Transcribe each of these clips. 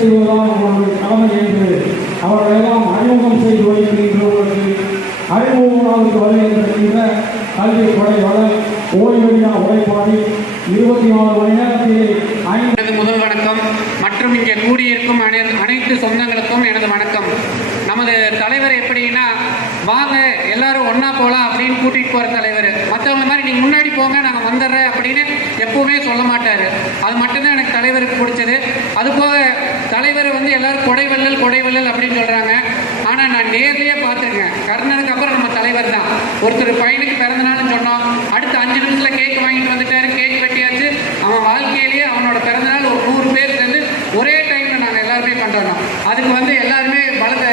செய்வதால் அவர்கள் கடமை என்று அவர்களெல்லாம் அறிமுகம் செய்து வைக்கின்றவர்களுக்கு அறிமுகங்களுக்கு வருகின்ற கல்வி கொடை வளர் ஓய்வெளியா உழைப்பாடி 24 மணி நேரத்திலே எனது முதல் வணக்கம் மற்றும் இங்கே கூடியிருக்கும் அனைத்து சொந்தங்களுக்கும் எனது வணக்கம். நமது தலைவர் எப்படின்னா, வாங்க எல்லாரும் ஒன்றா போகலாம் அப்படின்னு கூட்டிகிட்டு போகிற தலைவர். மற்றவங்க மாதிரி நீங்கள் முன்னாடி போங்க நாங்கள் வந்துடுறேன் அப்படின்னு எப்போவுமே சொல்ல மாட்டார். அது மட்டும்தான் எனக்கு தலைவருக்கு பிடிச்சது. அதுபோக தலைவர் எல்லாரும் கொடைவள்ளல் அப்படின்னு சொல்கிறாங்க. ஆனால் நான் நேர்லேயே பார்த்துருக்கேன். கர்ணனுக்கு அப்புறம் நம்ம தலைவர் தான். ஒருத்தர் பையனுக்கு பிறந்தநாள்னு சொன்னோம், அடுத்த 5 நிமிஷத்தில் கேக் வாங்கிட்டு வந்துட்டாரு, கேக் வெட்டியாச்சு. அவன் வாழ்க்கையிலேயே அவனோட பிறந்தநாள் ஒரு 100 பேர் சேர்ந்து ஒரே டைமில் நாங்கள் எல்லாருமே பண்ணுறோம். அதுக்கு எல்லாருமே பலத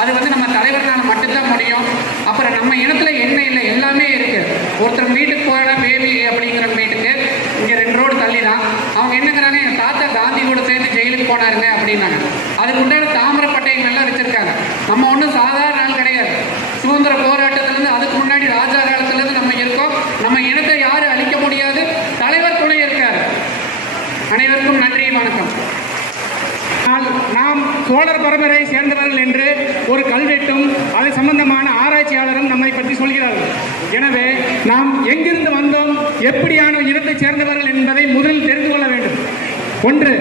அது நம்ம தலைவர்னால மட்டும்தான் முடியும். அப்புறம் நம்ம இனத்துல என்ன இல்லை எல்லாமே இருக்கு. ஒருத்தர் வீட்டுக்கு போயிட பேபி அப்படிங்கிற வீட்டுக்கு இங்கே 2 ரோடு தள்ளி தான் அவங்க என்னங்கிறாங்க, எங்கள் தாத்தா காந்தி கூட சேர்ந்து ஜெயிலுக்கு போனாருங்க அப்படின்னாங்க. அதுக்கு உண்டான தாமிர பட்டயங்கள் எல்லாம் வச்சிருக்காங்க. நம்ம ஒன்றும் சாதாரண ஆள் கிடையாது. சுதந்திர போராட்டத்திலேருந்து அதுக்கு முன்னாடி ராஜா காலத்திலேருந்து நம்ம இருக்கோம். நம்ம இனத்தை யாரும் அழிக்க முடியாது. தலைவர் துணை இருக்காரு. அனைவருக்கும் நன்றி, வணக்கம். நாம் சோழர் பரம்பரையை சேர்ந்தவர்கள் என்று ஒரு கல்வெட்டும் அது சம்பந்தமான ஆராய்ச்சியாளரும் நம்மை பற்றி சொல்கிறார்கள். எனவே நாம் எங்கிருந்து வந்தோம், எப்படியான இனத்தை சேர்ந்தவர்கள் என்பதை முதலில் தெரிந்து கொள்ள வேண்டும். ஒன்று.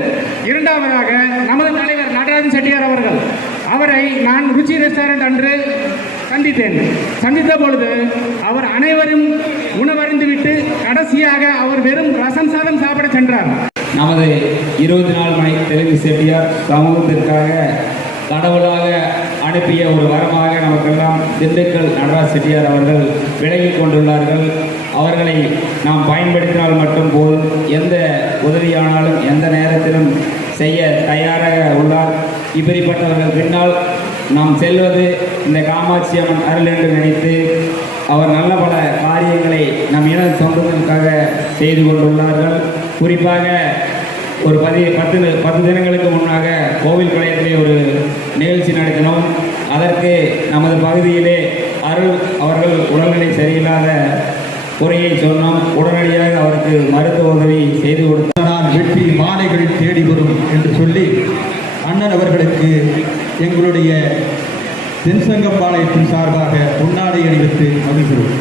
இரண்டாவதாக, நமது தலைவர் நடராஜன் செட்டியார் அவர்கள், அவரை நான் ருச்சி ரெஸ்டாரண்ட் அன்று சந்தித்த பொழுது அவர் அனைவரும் உணவருந்துவிட்டு கடைசியாக அவர் வெறும் ரசம் சாதம் சாப்பிட சென்றார். நமது 24 மணி தெலுங்கு செட்டியார் சமூகத்திற்காக கடவுளாக அனுப்பிய ஒரு வரமாக நமக்கெல்லாம் திண்டுக்கல் நடராஜ் செட்டியார் அவர்கள் விலகிக் கொண்டுள்ளார்கள். அவர்களை நாம் பயன்படுத்தினால் மட்டும் போதும். எந்த உதவியானாலும் எந்த நேரத்திலும் செய்ய தயாராக உள்ளார். இப்படிப்பட்டவர்கள் பின்னால் நாம் செல்வது இந்த காமாட்சி அம்மன் அருள் என்று நினைத்து அவர் நல்ல பல காரியங்களை நம் இன சொந்தத்திற்காக செய்து கொண்டுள்ளார்கள். குறிப்பாக ஒரு 10 தினங்களுக்கு முன்னாக கோவில் கலையத்திலே ஒரு நிகழ்ச்சி நடத்தினோம். அதற்கு நமது பகுதியிலே அருள் அவர்கள் உடல்நிலை சரியில்லாத குறையை சொன்னோம். உடனடியாக அவருக்கு மருத்துவ உதவி செய்து கொடுத்தால் வெற்றி மாலைகள் தேடி வரும் என்று சொல்லி அண்ணன் அவர்களுக்கு எங்களுடைய தென்சங்கம்பாளையத்தின் சார்பாக பொன்னாடை அணிவித்து மகிழ்கிறோம்.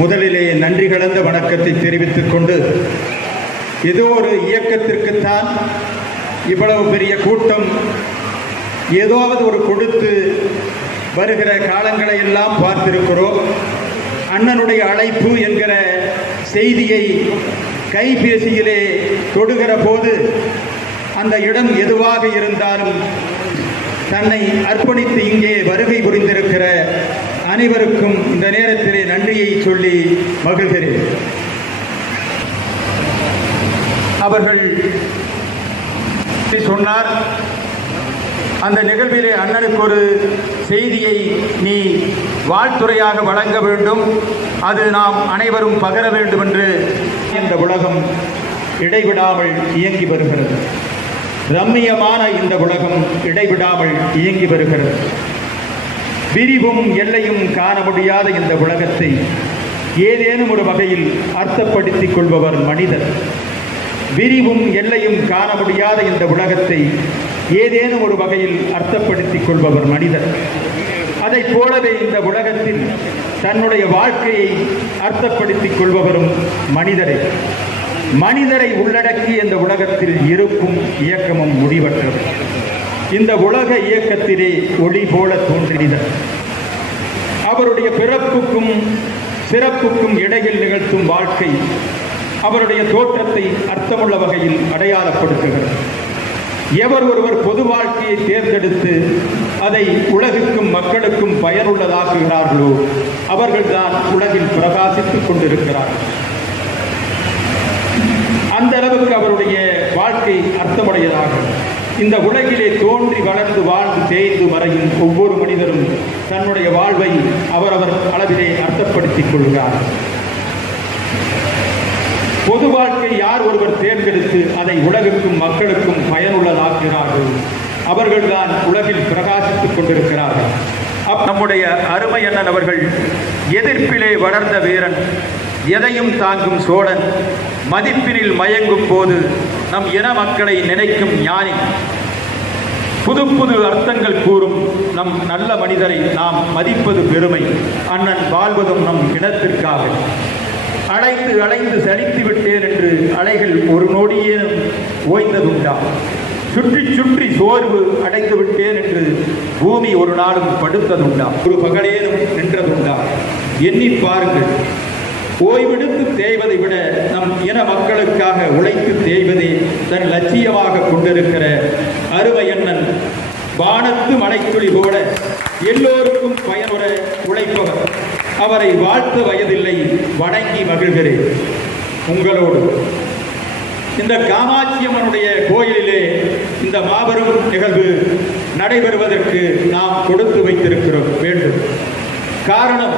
முதலிலே நன்றி கலந்த வணக்கத்தை தெரிவித்துக் கொண்டு, ஏதோ ஒரு இயக்கத்திற்குத்தான் இவ்வளவு பெரிய கூட்டம் ஏதாவது ஒரு கொடுத்து வருகிற காலங்களை எல்லாம் பார்த்திருக்கிறோம். அண்ணனுடைய அழைப்பு என்கிற செய்தியை கைபேசியிலே தொடுகிற போது அந்த இடம் எதுவாக இருந்தாலும் தன்னை அர்ப்பணித்து இங்கே வருகை புரிந்திருக்கிற அனைவருக்கும் இந்த நேரத்திலே நன்றியை சொல்லி மகிழ்கிறேன். அவர்கள் சொன்னார், அந்த நிகழ்விலே அண்ணனுக்கு ஒரு செய்தியை நீ வாழ்த்துறையாக வழங்க வேண்டும், அது நாம் அனைவரும் பகர வேண்டும் என்று. இந்த உலகம் இடைவிடாமல் இயங்கி வருகிறது. ரம்மியமான இந்த உலகம் இடைவிடாமல் இயங்கி வருகிறது. விரிவும் எல்லையும் காண முடியாத இந்த உலகத்தை ஏதேனும் ஒரு வகையில் அர்த்தப்படுத்திக் கொள்பவர் மனிதர். விரிவும் எல்லையும் காண முடியாத இந்த உலகத்தை ஏதேனும் ஒரு வகையில் அர்த்தப்படுத்திக் கொள்பவர் மனிதர். அதைப் போலவே இந்த உலகத்தில் தன்னுடைய வாழ்க்கையை அர்த்தப்படுத்திக் கொள்பவரும் மனிதரே. மனிதரை உள்ளடக்கி இந்த உலகத்தில் இருக்கும் இயக்கமும் முடிவற்றது. இந்த உலக இயக்கத்திலே ஒளி போல தோன்றினர். அவருடைய பிறப்புக்கும் சிறப்புக்கும் இடையில் நிகழ்த்தும் வாழ்க்கை அவருடைய தோற்றத்தை அர்த்தமுள்ள வகையில் அடையாளப்படுத்துகிறது. எவர் ஒருவர் பொது வாழ்க்கையை தேர்ந்தெடுத்து அதை உலகுக்கும் மக்களுக்கும் பயனுள்ளதாக்குகிறார்களோ அவர்கள்தான் உலகில் பிரகாசித்துக் கொண்டிருக்கிறார்கள். அந்த அளவுக்கு அவருடைய வாழ்க்கை அர்த்தமுடையதாக இந்த உலகிலே தோன்றி வளர்ந்து வாழ்ந்து தேய்ந்து மறையும் ஒவ்வொரு மனிதரும் தன்னுடைய வாழ்வை அவரவர் அளவிலே அர்த்தப்படுத்திக் கொள்கிறார். பொது வாழ்க்கை யார் ஒருவர் தேர்ந்தெடுத்து அதை உலகுக்கும் மக்களுக்கும் பயனுள்ளதாக்கிறார்கள் அவர்கள்தான் உலகில் பிரகாசித்துக் கொண்டிருக்கிறார்கள். நம்முடைய அருமை அண்ணன் அவர்கள் எதிர்ப்பிலே வளர்ந்த வீரன், எதையும் தாங்கும் சோழன், மதிப்பினில் மயங்கும் போது நம் இன மக்களை நினைக்கும் ஞானி, புது புது அர்த்தங்கள் கூறும் நம் நல்ல மனிதரை நாம் மதிப்பது பெருமை. அண்ணன் வாழ்வதும் நம் இனத்திற்காக. அழைத்து அழைத்து சலித்து விட்டேன் என்று அலைகள் ஒரு நொடியேனும் ஓய்ந்ததுண்டா? சுற்றி சுற்றி சோர்வு அடைந்து விட்டேன் என்று பூமி ஒரு நாளும் படுத்ததுண்டா? ஒரு பகலேனும் நின்றதுண்டா? எண்ணி பாருங்கள். ஓய்வெடுத்து தேய்வதை விட நம் இன மக்களுக்காக உழைத்து தேய்வதே தன் லட்சியமாக கொண்டிருக்கிற அருமை அண்ணன் வானத்து மலைத்துளி போல எல்லோருக்கும் பயனுற உழைப்பவர். அவரை வாழ்த்த வயதில்லை, வணங்கி மகிழ்கிறேன். உங்களோடு இந்த காமாட்சியம்மனுடைய கோயிலிலே இந்த மாபெரும் நிகழ்வு நடைபெறுவதற்கு நாம் கொடுத்து வைத்திருக்கிறோம் வேண்டும். காரணம்,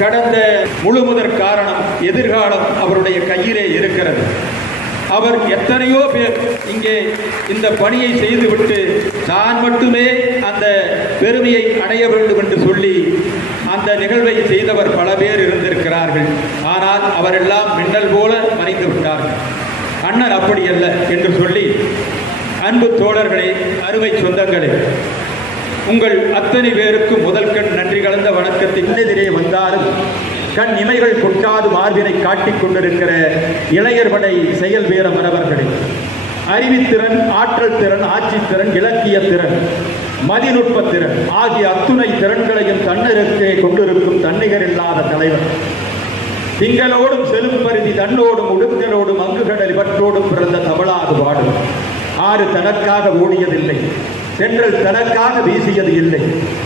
கடந்த முழுமுதற் காரணம் எதிர்காலம் அவருடைய கையிலே இருக்கிறது. அவர் எத்தனையோ பேர் இங்கே இந்த பணியை செய்துவிட்டு தான் மட்டுமே அந்த பெருமையை அடைய வேண்டும் என்று சொல்லி அந்த நிகழ்வை செய்தவர் பல பேர் இருந்திருக்கிறார்கள். ஆனால் அவரெல்லாம் மின்னல் போல மறைந்து விட்டார்கள். அண்ணன் அப்படியல்ல என்று சொல்லி, அன்பு தோழர்களே, அருமை சொந்தங்களே, உங்கள் அத்தனை பேருக்கும் முதல் கண் நன்றி கலந்த வணக்கத்தை எதிரே வந்தாலும் கண் இமைகள் கொட்டாது மார்பினை காட்டிக் கொண்டிருக்கிற இளையர் படை செயல் வீர மறவர்களே, அறிவித்திறன், ஆற்றல் திறன், ஆட்சித்திறன், இலக்கிய திறன், மதிநுட்பத்திறன் ஆகிய அத்துணை திறன்களையும் தன்னிறக்கே கொண்டிருக்கும் தன்னிகர் இல்லாத தலைவர். திங்களோடும் செலும்பருதி தன்னோடும் உடுக்கலோடும் அங்குகடல் இவற்றோடும் பிறந்த தமிழாது பாடும். ஆறு தனக்காக ஓடியதில்லை, தென்றல் தனக்காக வீசியது இல்லை,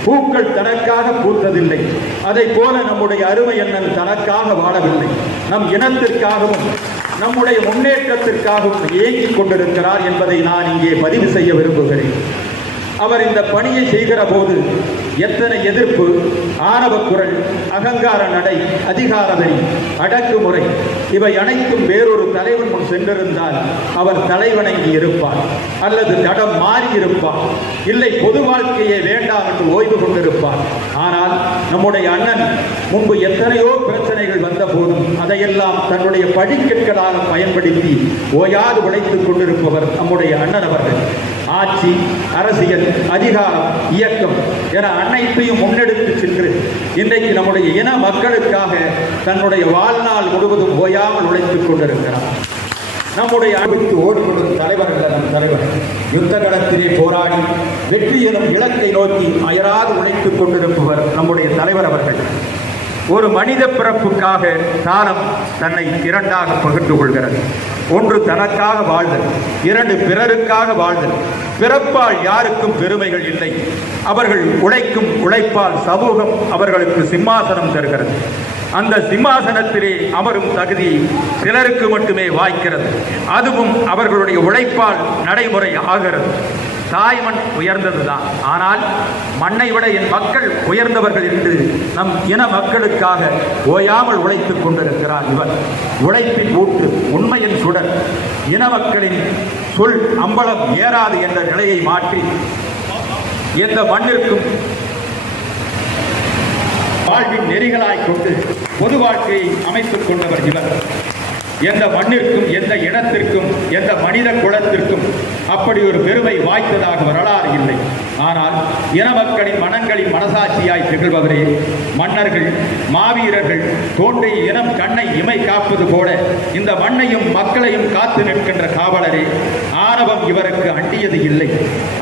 பூக்கள் தனக்காக பூத்ததில்லை. அதை போல நம்முடைய அருமை அண்ணன் தனக்காக வாழவில்லை, நம் இனத்திற்காகவும் நம்முடைய முன்னேற்றத்திற்காகவும் ஏங்கிக் கொண்டிருக்கிறார் என்பதை நான் இங்கே பதிவு செய்ய விரும்புகிறேன். அவர் இந்த பணியை செய்கிற போது எத்தனை எதிர்ப்பு, ஆணவ குரல், அகங்கார நடை, அதிகார வெறி, அடக்குமுறை இவை அனைத்தும் வேறொரு தலைவன் முன் சென்றிருந்தால் அவர் தலைவணங்கி இருப்பார், அல்லது தடம் மாறி இருப்பார், இல்லை பொது வாழ்க்கையே வேண்டாம் என்று ஓய்வு கொண்டிருப்பார். ஆனால் நம்முடைய அண்ணன் முன்பு எத்தனையோ பிரச்சனைகள் வந்த போதும் அதையெல்லாம் தன்னுடைய படிக்கற்களாக பயன்படுத்தி ஓயாது உழைத்துக் கொண்டிருப்பவர் நம்முடைய அண்ணன் அவர்கள். ஆட்சி, அரசியல், அதிகாரம், இயக்கம் என அனைத்தையும் முன்னெடுத்து சென்று இன்றைக்கு நம்முடைய இன மக்களுக்காக தன்னுடைய வாழ்நாள் முழுவதும் ஓயாமல் உழைத்துக் கொண்டிருக்கிறார். நம்முடைய அனுபவித்து ஓடிக்கொண்டிருக்கும் தலைவர்கள் நம் தலைவர். யுத்த களத்திலே போராடி வெற்றி எனும் இலக்கை நோக்கி அயராது உழைத்துக் கொண்டிருப்பவர் நம்முடைய தலைவர் அவர்கள். ஒரு மனித பிறப்புக்காக தானம் தன்னை இரண்டாக பகிர்ந்து கொள்கிறது. ஒன்று தனக்காக வாழ்தல், இரண்டு பிறருக்காக வாழ்தல். பிறப்பால் யாருக்கும் பெருமைகள் இல்லை, அவர்கள் உழைக்கும் உழைப்பால் சமூகம் அவர்களுக்கு சிம்மாசனம் தருகிறது. அந்த சிம்மாசனத்திலே அமரும் தகுதி சிலருக்கு மட்டுமே வாய்க்கிறது, அதுவும் அவர்களுடைய உழைப்பால் நடைமுறை ஆகிறது. தாய்மண் உயர்ந்ததுதான், ஆனால் மண்ணை விட என் மக்கள் உயர்ந்தவர்கள் என்று நம் இன மக்களுக்காக ஓயாமல் உழைத்துக் கொண்டிருக்கிறார் இவர். உழைப்பின் ஊட்டு, உண்மையின் சுடர், இன மக்களின் சொல் அம்பலம் ஏறாது என்ற நிலையை மாற்றி எந்த மண்ணிற்கும் வாழ்வின் நெறிகளாய் கொண்டு பொது வாழ்க்கையை அமைத்துக் கொண்டவர் இவர். எந்த மண்ணிற்கும், எந்த இனத்திற்கும், எந்த மனித குலத்திற்கும் அப்படி ஒரு பெருமை வாய்த்ததாக வரலாறு இல்லை. ஆனால் இன மக்களின் மனங்களின் மனசாட்சியாய் திகழ்பவரே, மன்னர்கள், மாவீரர்கள் தோன்றிய இனம் கண்ணை இமை காப்பது போல இந்த மண்ணையும் மக்களையும் காத்து நிற்கின்ற காவலரே, ஆணவம் இவருக்கு அண்டியது இல்லை,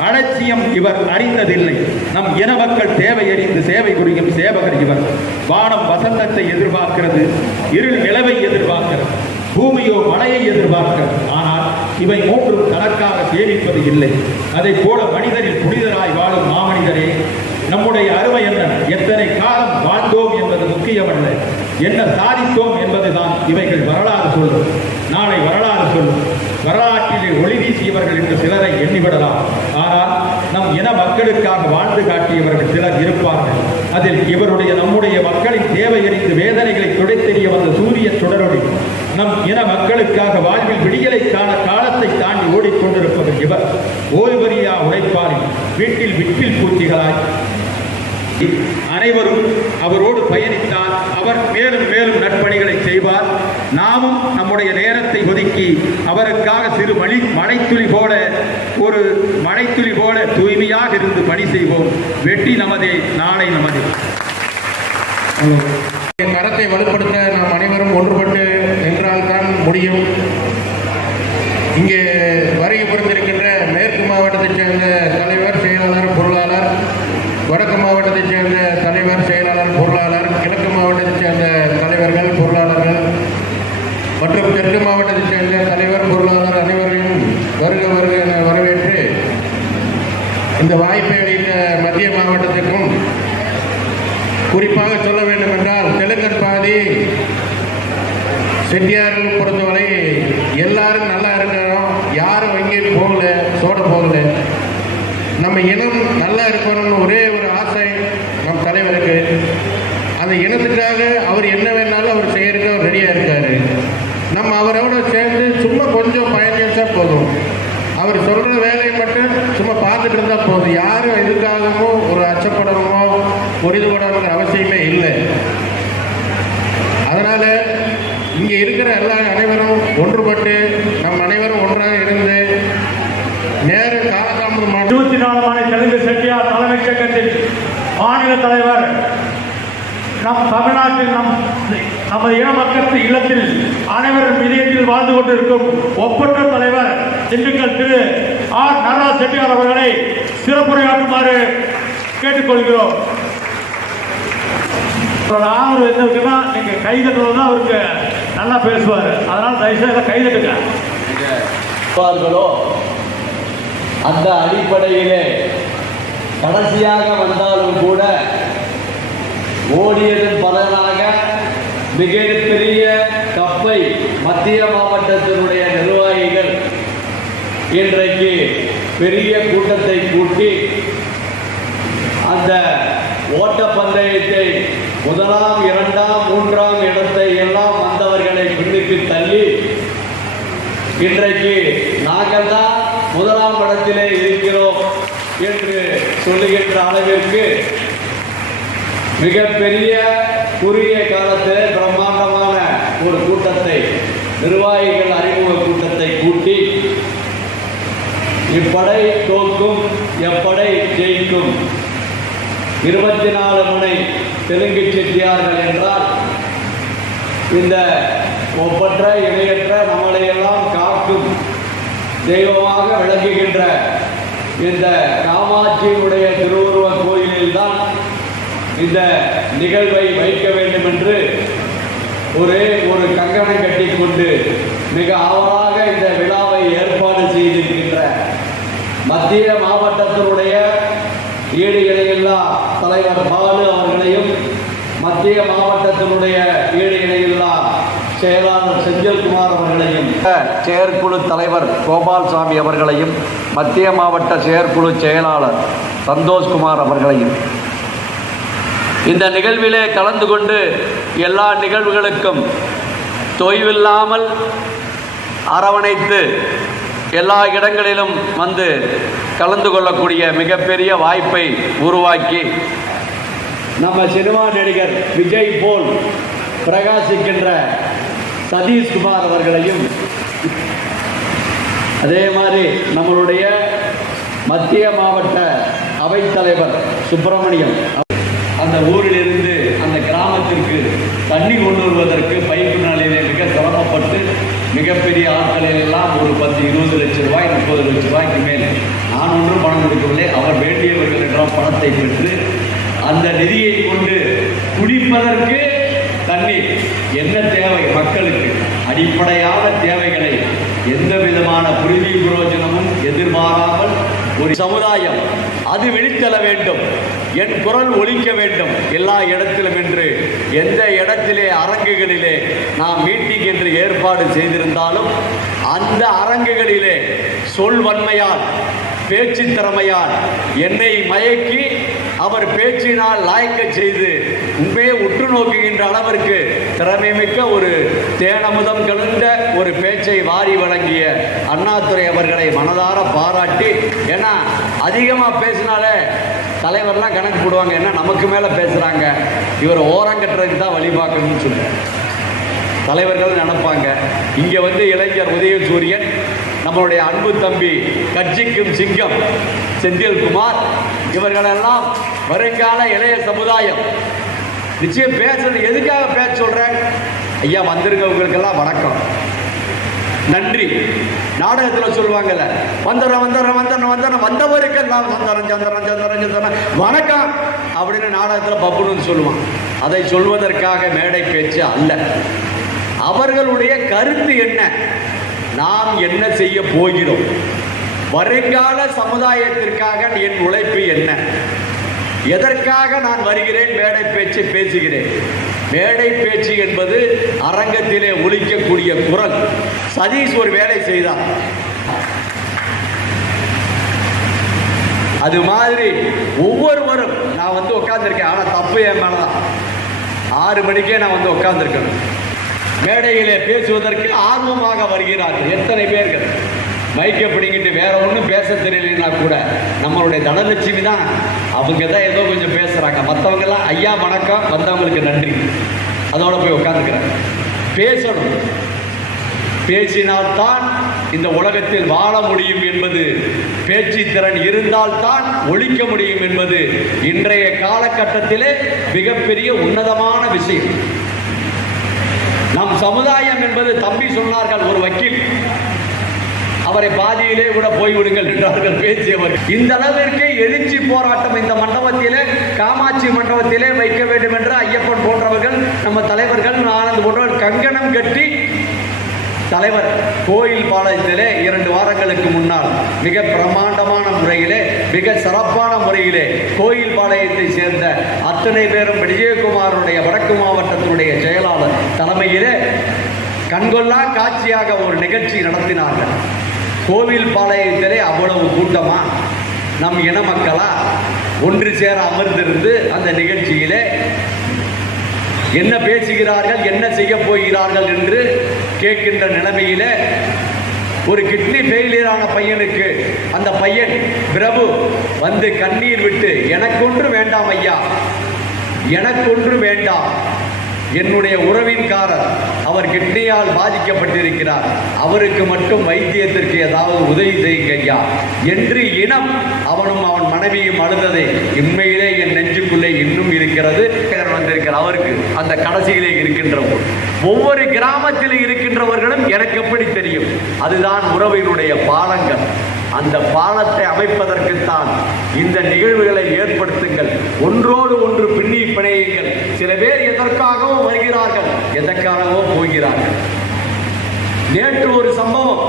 அலட்சியம் இவர் அறிந்ததில்லை. நம் இன மக்கள் தேவை அறிந்து சேவை புரியும் சேவகர் இவர். வானம் வசந்தத்தை எதிர்பார்க்கிறது, இருள் நிலவை எதிர்பார்க்கிறது, பூமியோ மழையை எதிர்பார்க்கிறது. ஆனால் இவை மூன்றும் தனக்காக சேமிப்பது இல்லை. அதை போல மனிதரில் புனிதராய் வாழும் மாமனிதரே, நம்முடைய அருமை என்ன, எத்தனை காலம் வாழ்ந்தோம் என்பது முக்கியமல்ல, என்ன சாதித்தோம் என்பதுதான் இவைகள் வரலாறு சொல்லும். நாளை வரலாறு சொல்லும். வரலாற்றிலே ஒளி வீசியவர்கள் என்று சிலரை எண்ணிவிடலாம். ஆனால் நம் இன மக்களுக்காக வாழ்ந்து காட்டியவர்கள் சிலர் இருப்பார்கள். அதில் இவருடைய நம்முடைய மக்களின் தேவை அறிந்து வேதனைகளை துடைத்தெறிய வந்த தொடரொடி நம் இன மக்களுக்காக வாழ்வில் விடியலைக்கான காலத்தை தாண்டி ஓடிக்கொண்டிருப்பவர் இவர். ஓய்வறியா உழைப்பாரின் வீட்டில் விட்டில் பூச்சிகளாய் அனைவரும் அவரோடு பயணித்தால் அவர் மேலும் மேலும் நற்பணிகளை செய்வார். நாமும் நம்முடைய நேரத்தை ஒதுக்கி அவருக்காக சிறு மழைத்துளி போல தூய்மையாக இருந்து பணி செய்வோம். வெற்றி நமதே, நாளை நமதே. கரத்தை வலுப்படுத்த நாம் அனைவரும் ஒன்றுபட்டு என்றால்தான் முடியும். இங்கே வருகை புரிந்திருக்கின்ற மேற்கு மாவட்டத்தைச் சேர்ந்த தலைவர், செயலாளர், பொருளாளர், வடக்கு மாவட்டத்தைச் சேர்ந்த தலைவர், செயலாளர், பொருளாளர், கிழக்கு மாவட்டத்தைச் சேர்ந்த தலைவர்கள், பொருளாளர்கள் மற்றும் தெற்கு மாவட்டத்தைச் சேர்ந்த தலைவர், பொருளாளர் அனைவரையும் வருக வருக என வரவேற்று இந்த வாய்ப்பை அளித்த மத்திய மாவட்டத்திற்கும், குறிப்பாக சொல்ல வேண்டும் என்றால் தெலுங்கர் பாதி செட்டியார்கள் பொறுத்தவரை எல்லாரும் நல்லா இருக்கிறோம், யாரும் எங்கேயும் போகல, சோட போகல. நம்ம இனம் நல்லா இருக்கணும்னு ஒரே ஒரு ஆசை நம் தலைவருக்கு. அந்த இனத்துக்காக அவர் என்ன வேணாலும் அவர் செய்யறதுக்கு அவர் ரெடியாக இருக்காரு. நம்ம அவரோட சேர்ந்து சும்மா கொஞ்சம் பயணிச்சா போதும். அவர் சொல்கிற வேலையை மட்டும் சும்மா பார்த்துட்டு இருந்தால் போதும். யாரும் எதுக்காகவும் ஒரு அச்சப்படணுமோ ஒரு இதுபடணுங்கிற அவசியமே இல்லை. அதனால் இங்கே இருக்கிற எல்லா அனைவரும் ஒன்றுபட்டு நம் அனைவரும் ஒன்றாக இருந்து நேர காலதாமதம் 24 மணி தெலுங்கு செட்டியார் தலைமைச் சங்கத்தின் மாநில தலைவர், நம் தமிழ்நாட்டில் நமது இன மக்களுக்கு இல்லத்தில் அனைவரும் இதயத்தில் வாழ்ந்து கொண்டிருக்கும் ஒப்பற்ற தலைவர் திண்டுக்கல் திரு ஆர் நடராஜ் செட்டியார் அவர்களை சிறப்புரையாற்றுமாறு கேட்டுக்கொள்கிறோம். ஆதரவு என்ன இருக்குன்னா, நீங்க கைதட்டுறது தான் அவருக்கு நல்லா பேசுவார். அதனால தயவுசெய்து கைதட்டுங்க. அந்த அடிப்படையிலே கடைசியாக வந்தாலும் கூட ஓடியதன் பலனாக மிகப்பெரிய கப்பை மத்திய மாவட்டத்தினுடைய நிர்வாகிகள் இன்றைக்கு பெரிய கூட்டத்தை கூட்டி அந்த ஓட்டப்பந்தயத்தை 1ஆம் 2ஆம் 3ஆம் இடத்தை எல்லாம் வந்தவர்களை பின்னுக்கு தள்ளி இன்றைக்கு நாங்கள் தான் 1ஆம் இடத்திலே இருக்கிறோம் என்று சொல்லுகின்ற அளவிற்கு மிகப்பெரிய குறுகிய காலத்திலே பிரம்மாண்டமான ஒரு கூட்டத்தை, நிர்வாகிகள் அறிமுக கூட்டத்தை கூட்டி இப்படை தோற்கும், எப்படை ஜெயிக்கும், 24 முனை தெலுங்கு செட்டியார்கள் என்றால் இந்த ஒப்பற்ற இணையற்ற நம்மளையெல்லாம் காக்கும் தெய்வமாக விளங்குகின்ற இந்த காமாட்சியினுடைய திருவுருவ கோயிலில் தான் இந்த நிகழ்வை வைக்க வேண்டும் என்று ஒரே ஒரு கங்கணம் கட்டி கொண்டு மிக ஆவலாக இந்த விழாவை ஏற்பாடு செய்திருக்கின்ற மத்திய மாவட்டத்தினுடைய ஈடு இணையில்லா தலைவர் பாலு அவர்களையும், மத்திய மாவட்டத்தினுடைய ஈடு இணையில்லா செயலாளர் செந்தில்குமார் அவர்களையும், செயற்குழு தலைவர் கோபால்சாமி அவர்களையும், மத்திய மாவட்ட செயற்குழு செயலாளர் சந்தோஷ்குமார் அவர்களையும் இந்த நிகழ்விலே கலந்து கொண்டு எல்லா நிகழ்வுகளுக்கும் தொய்வில்லாமல் அரவணைத்து எல்லா இடங்களிலும் வந்து கலந்து கொள்ளக்கூடிய மிகப்பெரிய வாய்ப்பை உருவாக்கி நம்ம சினிமா நடிகர் விஜய் போல் பிரகாசிக்கின்ற சதீஷ்குமார் அவர்களையும், அதே மாதிரி நம்மளுடைய மத்திய மாவட்ட அவைத்தலைவர் சுப்பிரமணியம், அந்த ஊரிலிருந்து அந்த கிராமத்திற்கு தண்ணி கொண்டு வருவதற்கு பைப்பு நாளிலே மிக சிரமப்பட்டு மிகப்பெரிய ஆட்களில் எல்லாம் ஒரு 10-20 லட்சம் ரூபாய் 30 லட்சம் ரூபாய்க்கு மேல் நான் ஒன்றும் பணம் கொடுக்கவில்லை, அவர் வேண்டியவர்களிடம் பணத்தை பெற்று அந்த நிதியை கொண்டு குடிப்பதற்கு தண்ணீர் என்ன தேவை மக்களுக்கு அடிப்படையான தேவைகளை எந்த விதமான புரிதி பிரயோஜனமும் எதிர்பாராமல் ஒரு சமுதாயம் அது விழித்தெழ வேண்டும், என் குரல் ஒலிக்க வேண்டும் எல்லா இடத்திலும் என்று எந்த இடத்திலே அரங்குகளிலே நாம் மீட்டிங் என்று ஏற்பாடு செய்திருந்தாலும் அந்த அரங்குகளிலே சொல்வன்மையால் பேச்சு திறமையால் என்னை மயக்கி அவர் பேச்சினால் லாய்க்க செய்து உண்மையை உற்று நோக்குகின்ற அளவிற்கு திறமை மிக்க ஒரு பேச்சை வாரி வழங்கிய அண்ணாதுரை அவர்களை மனதார பாராட்டி, ஏன்னா அதிகமாக பேசினாலே தலைவர்லாம் கணக்கு போடுவாங்க, என்ன நமக்கு மேலே பேசுகிறாங்க, இவரை ஓரங்கட்டுறதுக்கு தான் வழி பார்க்கணும்னு சொல்லுவாங்க தலைவர்கள் நினைப்பாங்க. இங்கே வந்து இளைஞர் உதயசூரியன், நம்மளுடைய அன்பு தம்பி கட்சிக்கும் சிங்கம் செந்தில்குமார், இவர்களெல்லாம் வருங்கால இளைய சமுதாயம். நிச்சயம் பேசுறது எதுக்காக பேச சொல்றேன், ஐயா வந்திருக்கவங்களுக்கெல்லாம் வணக்கம், நன்றி. நாடகத்தில் சொல்லுவாங்கல்ல, வந்தவருக்கெல்லாம் சந்தனம் வணக்கம் அப்படின்னு நாடகத்தில் பப்புன்னு சொல்லுவான். அதை சொல்வதற்காக மேடை பேச்சு அல்ல. அவர்களுடைய கருத்து என்ன, நாம் என்ன செய்ய போகிறோம், வருங்கால சமுதாயத்திற்காக என் உழைப்பு என்ன, எதற்காக நான் வருகிறேன், மேடை பேச்சு பேசுகிறேன். மேடை பேச்சு என்பது அரங்கத்திலே ஒலிக்கக்கூடிய குரல். சதீஷ் ஒரு வேலை செய்தார், அது மாதிரி ஒவ்வொருவரும், நான் வந்து உட்கார்ந்துருக்கேன், ஆனால் தப்பு என் மேலதான். 6 மணிக்கே நான் வந்து உட்கார்ந்துருக்கேன். மேடையிலே பேசுவதற்கு ஆர்வமாக வருகிறார்கள் எத்தனை பேர்கள். மைக்கை பிடிங்கிட்டு வேற ஒன்றும் பேச தெரியலன்னா கூட நம்மளுடைய தனலட்சுமி தான், அவங்க தான் ஏதோ கொஞ்சம் பேசுகிறாங்க. மற்றவங்கெல்லாம் ஐயா வணக்கம், வந்தவங்களுக்கு நன்றி, அதோட போய் உட்காந்துக்கிறேன். பேசணும், பேசினால்தான் இந்த உலகத்தில் வாழ முடியும் என்பது, பேச்சு திறன் இருந்தால்தான் ஒழிக்க முடியும் என்பது இன்றைய காலகட்டத்திலே மிகப்பெரிய உன்னதமான விஷயம். நம் சமுதாயம் என்பது, தம்பி சொன்னார்கள், ஒரு வக்கீல், அவரை பாதியிலே கூட போய்விடுங்கள் என்றார்கள் பேசியவர். இந்த அளவிற்கு எழுச்சி போராட்டம் இந்த மண்டபத்திலே, காமாட்சி மண்டபத்திலே வைக்க வேண்டும் என்று ஐயப்பன் போன்றவர்கள், நம்ம தலைவர்கள், ஆனந்த் போன்றவர்கள் கங்கணம் கட்டி, தலைவர் கோயில் பாளையத்திலே 2 வாரங்களுக்கு முன்னால் மிக பிரமாண்டமான முறையிலே, மிக சிறப்பான முறையிலே கோயில் பாளையத்தை சேர்ந்த அத்தனை பேரும் விஜயகுமாருடைய வடக்கு மாவட்டத்தினுடைய செயலாளர் தலைமையிலே கண்கொள்ளா காட்சியாக ஒரு நிகழ்ச்சி நடத்தினார்கள். கோவில் பாளையத்திலே அவ்வளவு கூட்டமா, நம் இன மக்களா ஒன்று சேர அமர்ந்திருந்து அந்த நிகழ்ச்சியிலே என்ன பேசுகிறார்கள், என்ன செய்ய போகிறார்கள் என்று கேட்கின்ற நிலைமையில ஒரு கிட்னி ஃபெயிலியரான பையனுக்கு அந்த பையன் பிரபு வந்து கண்ணீர் விட்டு, எனக்கொன்று வேண்டாம் ஐயா, எனக்கொன்று வேண்டாம், என்னுடைய உறவின்காரர் அவர் கிட்னியால் பாதிக்கப்பட்டிருக்கிறார், அவருக்கு மட்டும் வைத்தியத்திற்கு ஏதாவது உதவி செய்யுங்க ஐயா என்று இனம் அவனும் அவன் மனைவியும் அழுததை உண்மையிலே என் நெஞ்சுக்குள்ளே இன்னும் இருக்கிறது. வந்திருக்கிற அவருக்கு அந்த கடைசியிலே இருக்கின்ற ஒவ்வொரு கிராமத்தில் இருக்கின்றவர்களும் எனக்கு எப்படி தெரியும், அதுதான் உறவினுடைய பாலங்கள். அந்த பாலத்தை அமைப்பதற்குத்தான் இந்த நிகழ்வுகளை ஏற்படுத்துங்கள், ஒன்றோடு ஒன்று பின்னி பிணையுங்கள். சில பேர் எதற்காகவோ வருகிறார்கள், எதற்காகவோ போகிறார்கள். நேற்று ஒரு சம்பவம்,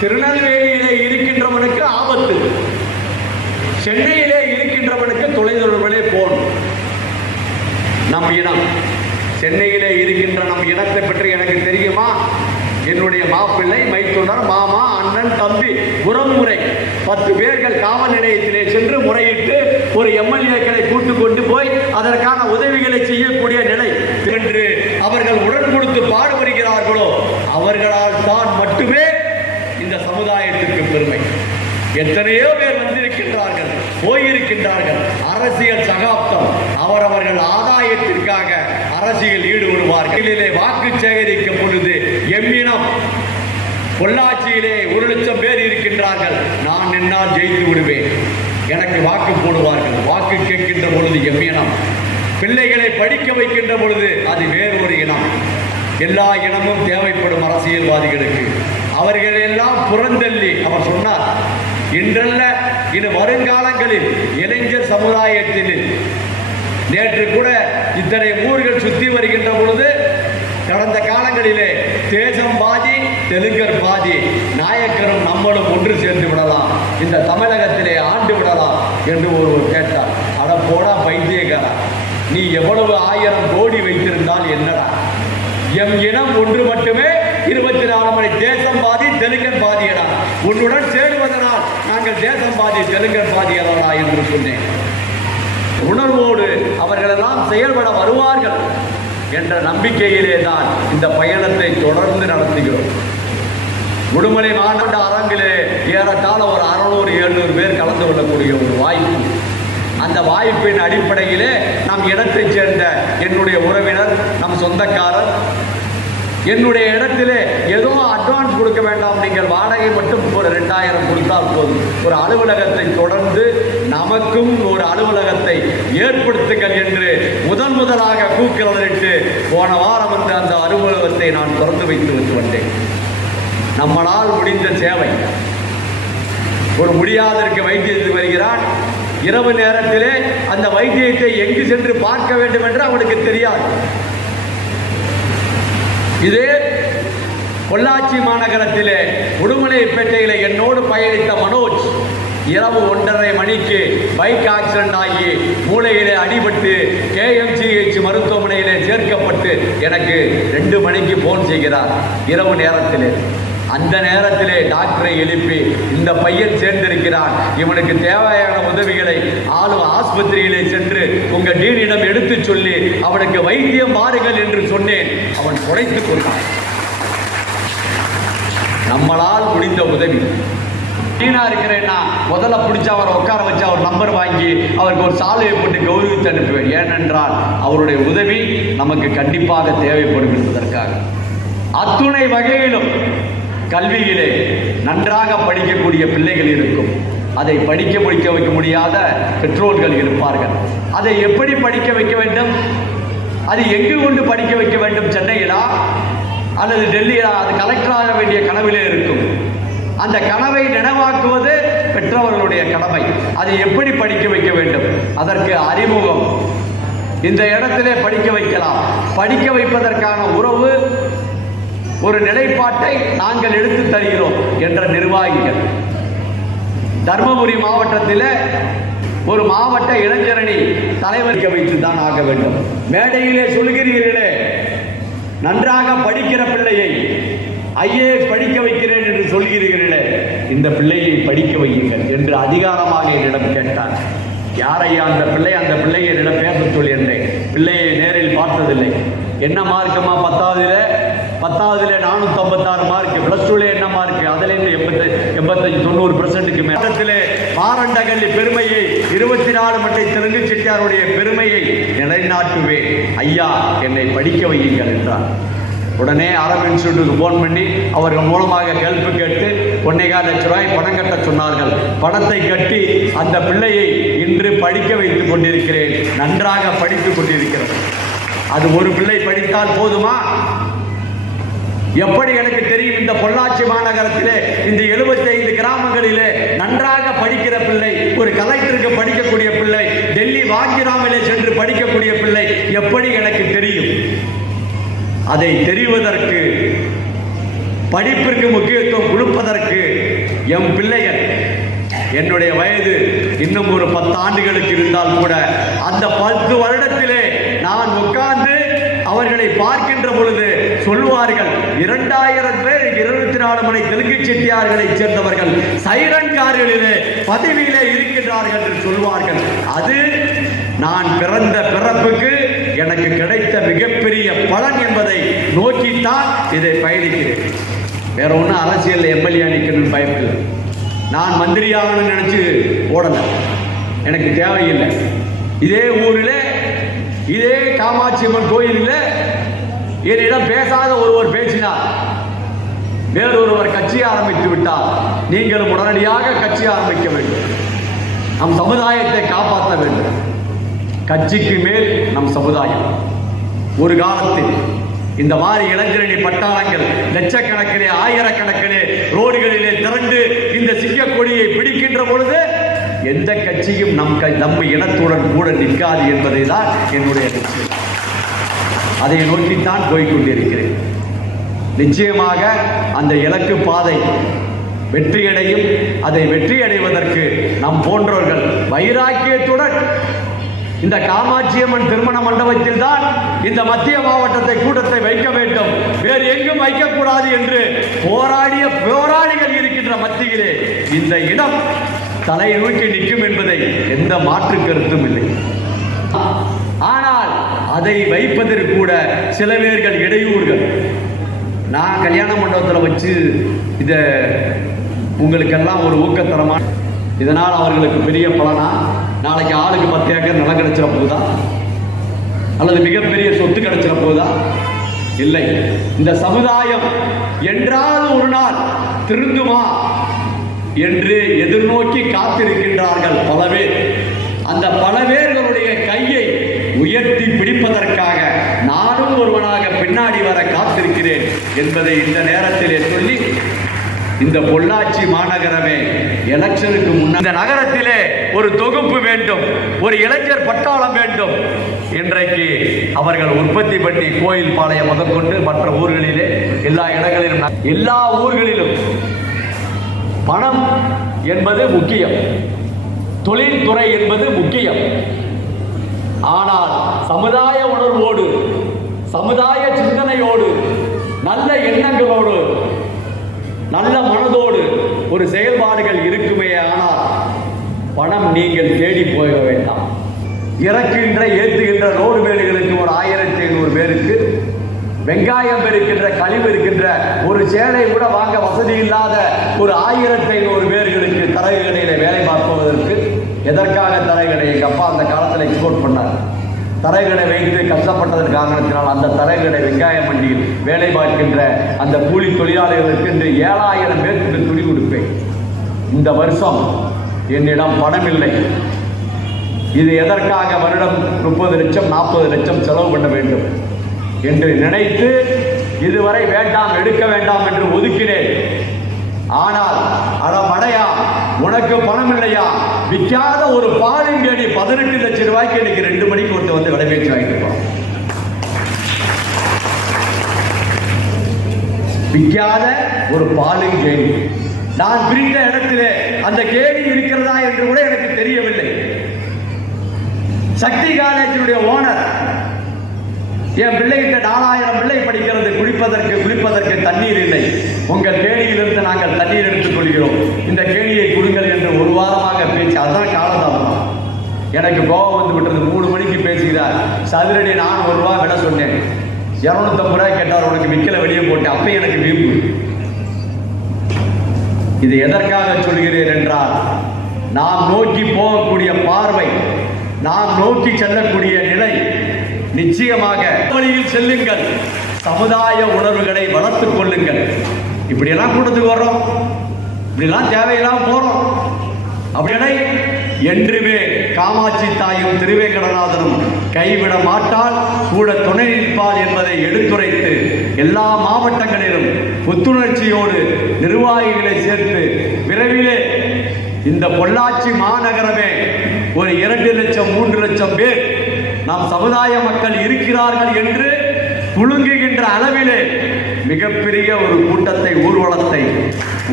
திருநெல்வேலியிலே இருக்கின்றவனுக்கு ஆபத்து, சென்னையிலே இருக்கின்றவனுக்கு தொலைதொடர்பிலே போன். நம் இனம், சென்னையிலே இருக்கின்ற நம் இனத்தை பற்றி எனக்கு தெரியுமா? என்னுடைய மாப்பிள்ளை, மைத்துனர், மாமா, அண்ணன், தம்பி, உறவுமுறை 10 பேர்கள் காவல் நிலையத்திலே சென்று முறையிட்டு ஒரு எம்எல்ஏக்களை கூட்டுக் கொண்டு போய் அதற்கான உதவிகளை செய்யக்கூடிய நிலை என்று அவர்கள் உடன் கொடுத்து பாடுபடுகிறார்களோ அவர்களால் தான் மட்டுமே இந்த சமுதாயத்திற்கு பெருமை. எத்தனையோ பேர் வந்திருக்கின்றார்கள், போயிருக்கின்றார்கள். அரசியல் சகாப்தம், அவரவர்கள் ஆதாயத்திற்காக அரசியல் ஈடுபடுவார்கள். வாக்கு சேகரிக்கும் பொழுது எம்மினம் பொள்ளாச்சியிலே 1,00,000 பேர் இருக்கின்றார்கள், நான் என்னால் ஜெயித்து விடுவேன், எனக்கு வாக்கு போடுவார்கள். வாக்கு கேட்கின்ற பொழுது எம்மினம், பிள்ளைகளை படிக்க வைக்கின்ற பொழுது அது வேறொரு இனம். எல்லா இனமும் தேவைப்படும் அரசியல்வாதிகளுக்கு. அவர்களெல்லாம் புறந்தள்ளி அவர் சொன்னார், இன்றல்ல இனி வருங்காலங்களில் இளைஞர் சமுதாயத்தில் நேற்று கூட இத்தனை ஊர்கள் சுற்றி வருகின்ற பொழுது கடந்த காலங்களிலே தேசம் பாதி, தெலுங்கர் பாதி, நாயக்கரும் நம்மளும் ஒன்று சேர்ந்து விடலாம், இந்த தமிழகத்திலே ஆண்டு விடலாம் என்று ஒருவர் கேட்டார். அட போடா பைத்தியக்காரா, நீ எவ்வளவு 1000 கோடி வைத்திருந்தால் என்னடா, எம் இனம் ஒன்று மட்டுமே 24 மணி தேசம் பாதி தெலுங்கர் பாதியடா, உன்னுடன் சேருவதனால் நாங்கள் தேசம் பாதி தெலுங்கர் பாதியடா என்று சொன்னேன். உணர்வோடு அவர்களெல்லாம் செயல்பட வருவார்கள் என்ற நம்பிக்கையிலே தான் இந்த பயணத்தை தொடர்ந்து நடத்துகிறோம். உடுமலை மாவட்ட அரங்கிலே ஏறத்தாழ ஒரு 600-700 பேர் கலந்து கொள்ளக்கூடிய ஒரு வாய்ப்பு. அந்த வாய்ப்பின் அடிப்படையிலே நம் இடத்தைச் சேர்ந்த என்னுடைய உறவினர், நம் சொந்தக்காரர், என்னுடைய இடத்திலே ஏதோ அட்வான்ஸ் கொடுக்க வேண்டாம், நீங்கள் வாடகை மட்டும் ஒரு 2000 கொடுத்தால் போதும், ஒரு அலுவலகத்தை தொடர்ந்து நமக்கும் ஒரு அலுவலகத்தை ஏற்படுத்துங்கள் என்று முதலாக கூக்குரலிட்டு போன வாரம் வந்து அந்த அலுவலகத்தை நான் திறந்து வைத்து வந்தேன். நம்மளால் முடிந்த சேவை. ஒரு முடியாதற்கு வைத்தியத்துக்கு வருகிறான், இரவு நேரத்திலே அந்த வைத்தியத்தை எங்கு சென்று பார்க்க வேண்டும் என்று அவனுக்கு தெரியாது. இதே பொள்ளாச்சி மாநகரத்திலே உடுமலைப்பேட்டையிலே என்னோடு பயணித்த மனோஜ் இரவு 1:30 மணிக்கு பைக் ஆக்சிடென்ட் ஆகி மூளையிலே அடிபட்டு KMCH மருத்துவமனையிலே சேர்க்கப்பட்டு எனக்கு 2 மணிக்கு போன் செய்கிறார் இரவு நேரத்திலே. அந்த நேரத்திலே டாக்டரை எழுப்பி இந்த பையன் சேர்ந்திருக்கிறான், இவனுக்கு தேவையான உதவிகளை ஆஸ்பத்திரியிலே சென்று உங்க டீனிடம் எடுத்து சொல்லி அவனுக்கு வைத்தியம் பாருங்கள் என்று சொன்னேன். அவன் குறைத்துக் கொண்டான். நம்மளால் முடிந்த உதவி. டீனா இருக்கிறேன்னா முதல்ல பிடிச்ச அவரை உட்கார வச்சு அவர் நம்பர் வாங்கி அவருக்கு ஒரு சாலையை போட்டு கௌரவித்து அனுப்புவேன். ஏனென்றால் அவருடைய உதவி நமக்கு கண்டிப்பாக தேவைப்படும் என்பதற்காக. அத்துணை வகையிலும் கல்வியிலே நன்றாக படிக்கக்கூடிய பிள்ளைகள் இருக்கும். அதை படிக்க வைக்க முடியாத பெற்றோர்கள் இருப்பார்கள். அதை எப்படி படிக்க வைக்க வேண்டும், அது எங்கு கொண்டு படிக்க வைக்க வேண்டும், சென்னையிலா அல்லது டெல்லியிலா, அது கலெக்டராக வேண்டிய கனவிலே இருக்கும். அந்த கனவை நினைவாக்குவது பெற்றவர்களுடைய கடமை. அதை எப்படி படிக்க வைக்க வேண்டும், அதற்கு அறிமுகம் இந்த இடத்திலே படிக்க வைக்கலாம். படிக்க வைப்பதற்கான உறவு, ஒரு நிலைப்பாட்டை நாங்கள் எடுத்து தருகிறோம் என்ற நிர்வாகிகள். தர்மபுரி மாவட்டத்தில் ஒரு மாவட்ட இளைஞரணி தலைவரிக்க வைத்து தான் ஆக வேண்டும். மேடையிலே சொல்கிறீர்களே, நன்றாக படிக்கிற பிள்ளையை IAS படிக்க வைக்கிறேன் என்று சொல்கிறீர்களே, இந்த பிள்ளையை படிக்க வையுங்கள் என்று அதிகாரமாக என்னிடம் கேட்டார். யாரையா அந்த பிள்ளை? அந்த பிள்ளையை என்னிடம் பேச சொல்லி என்றேன். பிள்ளையை நேரில் பார்த்ததில்லை. என்ன மார்க்குமா? 10ஆவதுல 456 மார்க். +2 என்ன மார்க்? அதுல 85-90% மேலே. மாரண்டகல்லி பெருமையை 24 மட்டை தெலுங்கு செட்டியாருடைய பெருமையை நிலைநாட்டுவேன். ஐயா, என்னை படிக்க வையுங்கள் என்றார். உடனே அரபு இன்ஸ்டிடியூட்டுக்கு போன் பண்ணி அவர்கள் மூலமாக ஹெல்ப் கேட்டு 1.25 லட்ச ரூபாய் பணம் கட்ட சொன்னார்கள். பணத்தை கட்டி அந்த பிள்ளையை இன்று படிக்க வைத்துக் கொண்டிருக்கிறேன். நன்றாக படித்துக் கொண்டிருக்கிறது. அது ஒரு பிள்ளை படித்தால் போதுமா? எப்படி எனக்கு தெரியும்? இந்த பொள்ளாச்சி மாநகரத்திலே இந்த 75 கிராமங்களிலே நன்றாக படிக்கிற பிள்ளை, ஒரு கலெக்டருக்கு படிக்கக்கூடிய பிள்ளை, டெல்லி வாங்கிராமிலே சென்று படிக்கக்கூடிய பிள்ளை எப்படி எனக்கு தெரியும்? அதை தெரிவதற்கு, படிப்பிற்கு முக்கியத்துவம் கொடுப்பதற்கு எம் பிள்ளைகள், என்னுடைய வயது இன்னும் ஒரு 10 ஆண்டுகளுக்கு இருந்தால் கூட அந்த 10 வருடத்திலே நான் உட்கார்ந்து அவர்களை பார்க்கின்ற பொழுது சொல்வார்கள், 2000 பேர் 24 மணி தெலுங்கு செட்டியார்களை சேர்ந்தவர்கள் சைரன் கார்களிலே பதவியிலே இருக்கின்றார்கள் என்று சொல்வார்கள். அது நான் பிறந்த பிறப்புக்கு எனக்கு கிடைத்த மிகப்பெரிய பலன் என்பதை நோக்கித்தான் இதை பயணிக்கிறேன். வேற ஒன்றும் அரசியல் எம்எல்ஏ நிற்கணும்னு பயப்பில்லை. நான் மந்திரியாகணும்னு நினைச்சு ஓடலை, எனக்கு தேவையில்லை. இதே ஊரில், இதே காமாட்சி அம்மன் கோயிலில் என்னிடம் பேசாத ஒருவர் பேசினார். வேறொருவர் கட்சி ஆரம்பித்து விட்டார், நீங்களும் உடனடியாக கட்சி ஆரம்பிக்க வேண்டும், நம் சமுதாயத்தை காப்பாற்ற வேண்டும். கட்சிக்கு மேல் நம் சமுதாயம். ஒரு காலத்தில் இந்த மாதிரி இளைஞரணி பட்டாளங்கள் லட்சக்கணக்கிலே, ஆயிரக்கணக்கிலே ரோடுகளிலே திரண்டு இந்த சிங்க கொடியை பிடிக்கின்ற பொழுது எந்த கட்சியும் நம்ம இனத்துடன் கூட நிற்காது என்பதை தான் என்னுடைய லட்சியம். அதை நோக்கித்தான் போய்கொண்டிருக்கிறேன். நிச்சயமாக அந்த இலக்கு பாதை வெற்றியடையும். அதை வெற்றியடைவதற்கு நம் போன்றவர்கள் வைராக்கியத்துடன் இந்த காமாட்சியம்மன் திருமண மண்டபத்தில் தான் இந்த மத்திய மாவட்டத்தை கூட்டத்தை வைக்க வேண்டும், வேறு எங்கும் வைக்கக்கூடாது என்று போராடிய போராளிகள் இருக்கின்ற மத்தியிலே இந்த இடம் தலை நோக்கி நிற்கும் என்பதை எந்த மாற்று கருத்தும் இல்லை. ஆனால் அதை வைப்பதற்கு கூட சில பேர்கள் இடையூறுகள். நான் கல்யாண மண்டபத்தில் வச்சு இதை உங்களுக்கெல்லாம் ஒரு ஊக்கத்தரமான, இதனால் அவர்களுக்கு பெரிய பலனா? நாளைக்கு ஆளுக்கு 10 ஏக்கர் நிலம் கிடைச்சிட போகுதா? அல்லது மிகப்பெரிய சொத்து கிடைச்சிட போகுதா? இல்லை. இந்த சமுதாயம் என்றாவது ஒரு நாள் திருந்துமா என்று எதிர்நோக்கி காத்திருக்கின்றார்கள் பல பேர். அந்த பல பேர்களுடைய கையை உயர்த்தி பிடிப்பதற்காக நானும் ஒருவனாக பின்னாடி வர காத்திருக்கிறேன் என்பதை இந்த நேரத்திலே சொல்லி, இந்த பொள்ளாச்சி மாநகரமே எலெக்ஷனுக்கு முன்னால் இந்த நகரத்திலே ஒரு தொகுப்பு வேண்டும், ஒரு இளைஞர் பட்டாளம் வேண்டும். இன்றைக்கு அவர்கள் உற்பத்தி பண்ணி கோயில் பாளையம் முதற்கொண்டு மற்ற ஊர்களிலே எல்லா இடங்களிலும், எல்லா ஊர்களிலும் பணம் என்பது முக்கியம், தொழில்துறை என்பது முக்கியம். ஆனால் சமுதாய உணர்வோடு, சமுதாய சிந்தனையோடு, நல்ல எண்ணங்களோடு, நல்ல மனதோடு ஒரு செயல்பாடுகள் இருக்குமே ஆனால் பணம் நீங்கள் தேடி போக வேண்டாம். இறக்குகின்ற ஏற்றுகின்ற ரோடு வேலைகளுக்கு ஒரு 1500 பேருக்கு, வெங்காயம் இருக்கின்ற, கழிவு இருக்கின்ற ஒரு சேலை கூட வாங்க வசதி இல்லாத ஒரு 1500 பேர்களுக்கு தரகு கடையில வேலை பார்ப்பதற்கு. எதற்காக தரகு கடை? எங்கள் அப்பா அந்த காலத்தில் எக்ஸ்போர்ட் பண்ணார். தரைகடை வைத்து கஷ்டப்பட்டதன் காரணத்தினால் அந்த தரைகடை வெங்காய மண்டியில் வேலை பார்க்கின்ற அந்த கூலி தொழிலாளர்களுக்கு இன்று 7000 பேருக்கு துணி கொடுப்பேன். இந்த வருஷம் என்னிடம் பணம் இல்லை. இது எதற்காக வருடம் 30 லட்சம் 40 லட்சம் செலவு பண்ண வேண்டும் என்று நினைத்து இதுவரை வேண்டாம், எடுக்க வேண்டாம் என்று ஒதுக்கினேன். ஆனால் அடமடையா, உனக்கு பணம் இல்லையா? விற்காத ஒரு பாலிங்கேடி 18 லட்சம் ரூபாய்க்கு இன்னைக்கு 2 மணிக்கு ஒருத்தர் வந்து விலை பேச்சு வாங்கிட்டு விற்காத ஒரு பாலிங்கேடி. நான் பிரிந்த இடத்திலே அந்த கேடி இருக்கிறதா என்று கூட எனக்கு தெரியவில்லை. சக்தி காலேஜினுடைய ஓனர் என் பிள்ளைகிட்ட 4000 பிள்ளை படிக்கிறது, குளிப்பதற்கு தண்ணீர் இல்லை, உங்கள் கேணியிலிருந்து நாங்கள் தண்ணீர் எடுத்துக் கொள்கிறோம், இந்த கேணியை கொடுங்கள் என்று ஒரு வாரமாக பேச்சு. அதுதான் காலதாமதம். எனக்கு கோபம் வந்து விட்டது. 3 மணிக்கு பேசுகிறார். சதுரடி நான் 1 ரூபா விட சொன்னேன். 250 ரூபாய் கேட்டார். உனக்கு விற்கல, வெளியே போட்டேன். அப்ப எனக்கு வீம்பு. இது எதற்காக சொல்கிறேன் என்றால், நாம் நோக்கி போகக்கூடிய பார்வை, நாம் நோக்கி செல்லக்கூடிய நிலை நிச்சயமாக வழியில் செல்லுங்கள். சமுதாய உணர்வுகளை வளர்த்துக் கொள்ளுங்கள். இப்படியெல்லாம் கூட்டத்துக்கு வர்றோம், இப்படிலாம் தேவையெல்லாம் போறோம். அப்படி என்றுமே காமாட்சி தாயும் திருவேங்கடநாதனும் கைவிட மாட்டால், கூட துணை நிற்பால் என்பதை எடுத்துரைத்து எல்லா மாவட்டங்களிலும் புத்துணர்ச்சியோடு நிர்வாகிகளை சேர்த்து விரைவிலே இந்த பொள்ளாச்சி மாநகரமே ஒரு 2 லட்சம் 3 லட்சம் பேர் நம் சமுதாய மக்கள் இருக்கிறார்கள் என்று குலுங்குகின்ற அளவிலே மிகப்பெரிய ஒரு கூட்டத்தை, ஊர்வலத்தை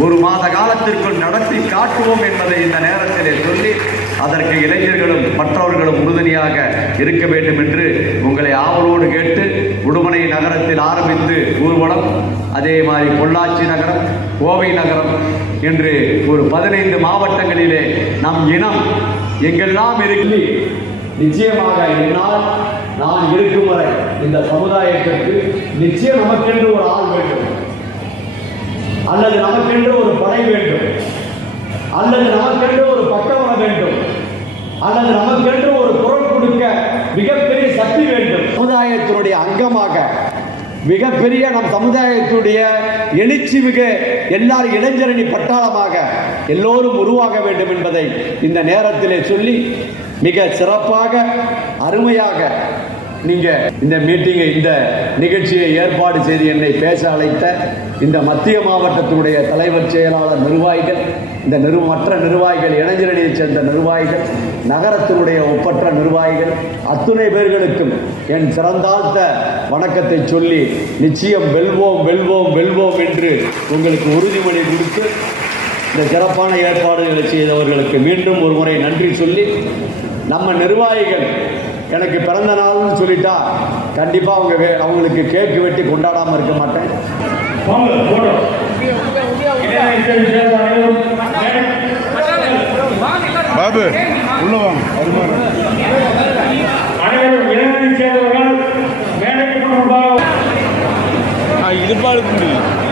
1 மாத காலத்திற்குள் நடத்தி காட்டுவோம் என்பதை இந்த நேரத்திலே சொல்லி, அதற்கு இளைஞர்களும் மற்றவர்களும் உறுதுணையாக இருக்க வேண்டும் என்று உங்களை ஆவலோடு கேட்டு, உடுமலை நகரத்தில் ஆரம்பித்து ஊர்வலம், அதே மாதிரி பொள்ளாச்சி நகரம், கோவை நகரம் என்று ஒரு 15 மாவட்டங்களிலே நம் இனம் எங்கெல்லாம் இருக்கு. நிச்சயமாக என்னால் நான் இருக்கும் வரை இந்த சமுதாயத்திற்கு நிச்சயம் நமக்கென்று ஒரு ஆள் வேண்டும், அல்லது நமக்கென்று ஒரு படை வேண்டும், அல்லது நமக்கென்று ஒரு பக்கவரம் வேண்டும், அல்லது நமக்கென்று ஒரு குரல் கொடுக்க மிகப்பெரிய சக்தி வேண்டும். சமுதாயத்தினுடைய அங்கமாக மிகப்பெரிய நம் சமுதாயத்துடைய எழுச்சி மிக எல்லாரும் இளைஞரணி பட்டாளமாக எல்லோரும் உருவாக வேண்டும் என்பதை இந்த நேரத்திலே சொல்லி, மிக சிறப்பாக அருமையாக நீங்க இந்த மீட்டிங்கை, இந்த நிகழ்ச்சியை ஏற்பாடு செய்து என்னை பேச அழைத்த இந்த மத்திய மாவட்டத்தினுடைய தலைவர், செயலாளர், நிர்வாகிகள், இந்த மற்ற நிர்வாகிகள், இளைஞரணியைச் சேர்ந்த நிர்வாகிகள், நகரத்தினுடைய ஒப்பற்ற நிர்வாகிகள், அத்துணை பேர்களுக்கும் என் சிறந்தாழ்த்த வணக்கத்தை சொல்லி, நிச்சயம் வெல்வோம் வெல்வோம் வெல்வோம் என்று உங்களுக்கு உறுதிமொழி கொடுத்து இந்த சிறப்பான ஏற்பாடுகளை செய்தவர்களுக்கு மீண்டும் ஒரு முறை நன்றி சொல்லி, நம்ம நிர்வாகிகள் எனக்கு பிறந்த நாள்னு சொல்லிட்டா கண்டிப்பாக அவங்களுக்கு கேக்கு வெட்டி கொண்டாடாமல் இருக்க மாட்டேன். பாபு உள்ள வாங்க. அனைவரும் இளைஞரை சேர்ந்தவர்கள் மேடைக்கு முன்பாக இடுப்பாக இருக்க முடியும்.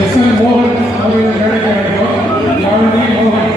எஸ்.எல். மோகன் அவர்கள் மேடைக்கு அழைக்கிறோம். லாவண்யா மோகன்.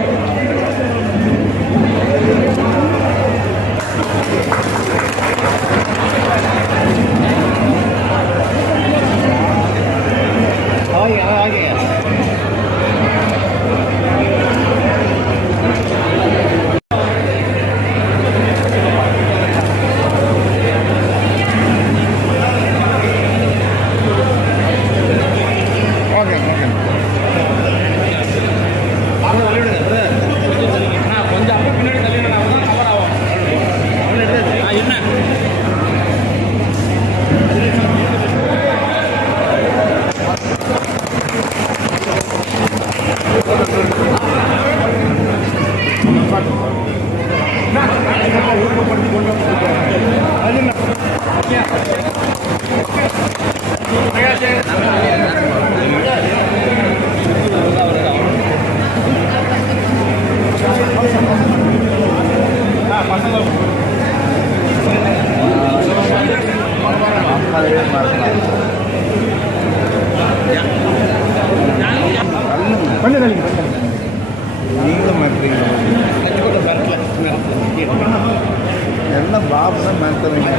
என்ன பாபுதான் மேத்தவங்க